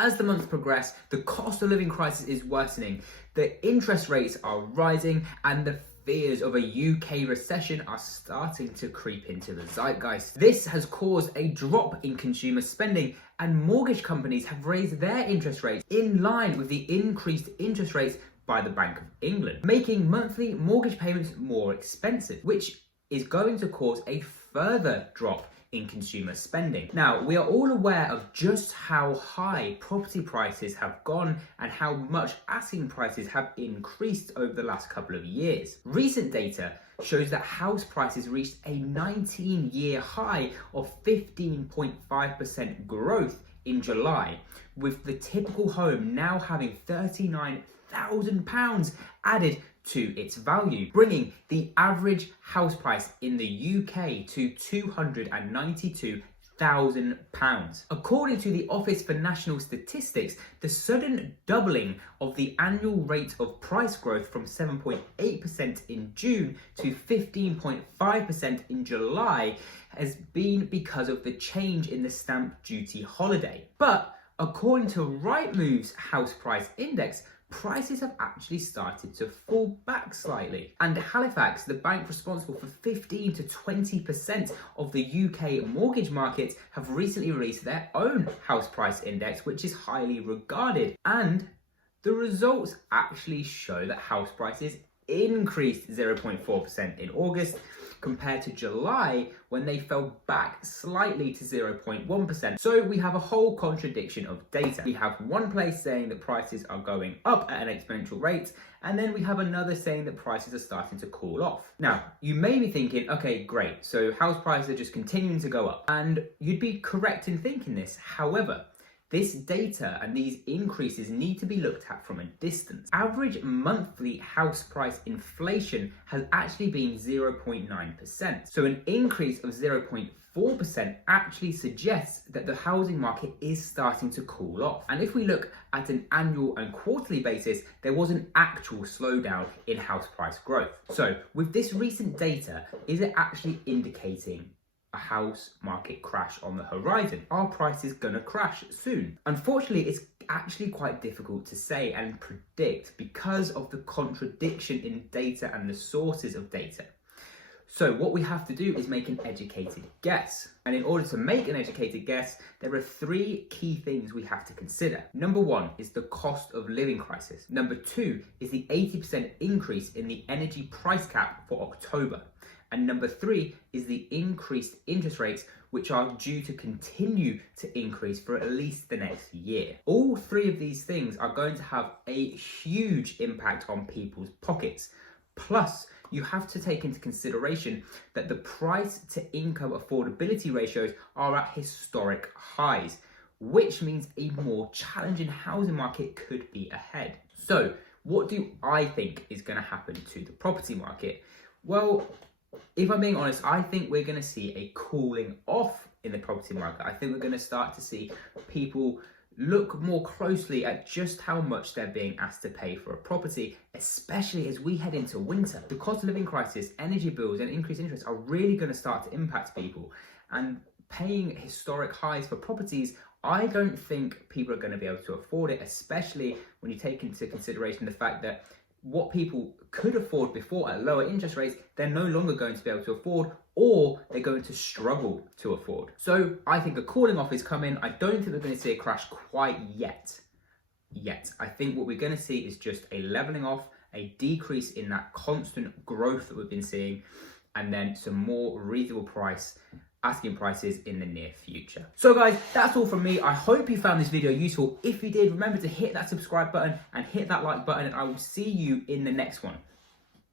As the months progress, the cost of living crisis is worsening, the interest rates are rising, and the fears of a UK recession are starting to creep into the zeitgeist. This has caused a drop in consumer spending, and mortgage companies have raised their interest rates in line with the increased interest rates by the Bank of England, making monthly mortgage payments more expensive, which is going to cause a further drop in consumer spending. Now, we are all aware of just how high property prices have gone and how much asking prices have increased over the last couple of years. Recent data shows that house prices reached a 19-year high of 15.5% growth in July, with the typical home now having £39,000 added to its value, bringing the average house price in the UK to £292,000. According to the Office for National Statistics, the sudden doubling of the annual rate of price growth from 7.8% in June to 15.5% in July has been because of the change in the stamp duty holiday. But according to Rightmove's house price index, prices have actually started to fall back slightly. And Halifax, the bank responsible for 15 to 20% of the UK mortgage market, have recently released their own house price index, which is highly regarded. And the results actually show that house prices increased 0.4% in August compared to July, when they fell back slightly to 0.1%. So we have a whole contradiction of data. We have one place saying that prices are going up at an exponential rate, and then we have another saying that prices are starting to cool off. Now, you may be thinking, okay, great, so house prices are just continuing to go up. And you'd be correct in thinking this. However, this data and these increases need to be looked at from a distance. Average monthly house price inflation has actually been 0.9%. So an increase of 0.4% actually suggests that the housing market is starting to cool off. And if we look at an annual and quarterly basis, there was an actual slowdown in house price growth. So with this recent data, is it actually indicating a house market crash on the horizon? Are prices gonna crash soon? Unfortunately, it's actually quite difficult to say and predict because of the contradiction in data and the sources of data. So what we have to do is make an educated guess. And in order to make an educated guess, there are three key things we have to consider. Number one is the cost of living crisis. Number two is the 80% increase in the energy price cap for October. And number three is the increased interest rates, which are due to continue to increase for at least the next year. All three of these things are going to have a huge impact on people's pockets. Plus, you have to take into consideration that the price to income affordability ratios are at historic highs, which means a more challenging housing market could be ahead. So, what do I think is going to happen to the property market? Well, if I'm being honest, I think we're going to see a cooling off in the property market. I think we're going to start to see people look more closely at just how much they're being asked to pay for a property, especially as we head into winter. The cost of living crisis, energy bills, and increased interest are really going to start to impact people. And paying historic highs for properties, I don't think people are going to be able to afford it, especially when you take into consideration the fact that what people could afford before at lower interest rates, they're no longer going to be able to afford, or they're going to struggle to afford. So I think a cooling off is coming. I don't think we're going to see a crash quite yet. I think what we're going to see is just a leveling off, a decrease in that constant growth that we've been seeing, and then some more reasonable asking prices in the near future. So guys, that's all from me. I hope you found this video useful. If you did, remember to hit that subscribe button and hit that like button, and I will see you in the next one.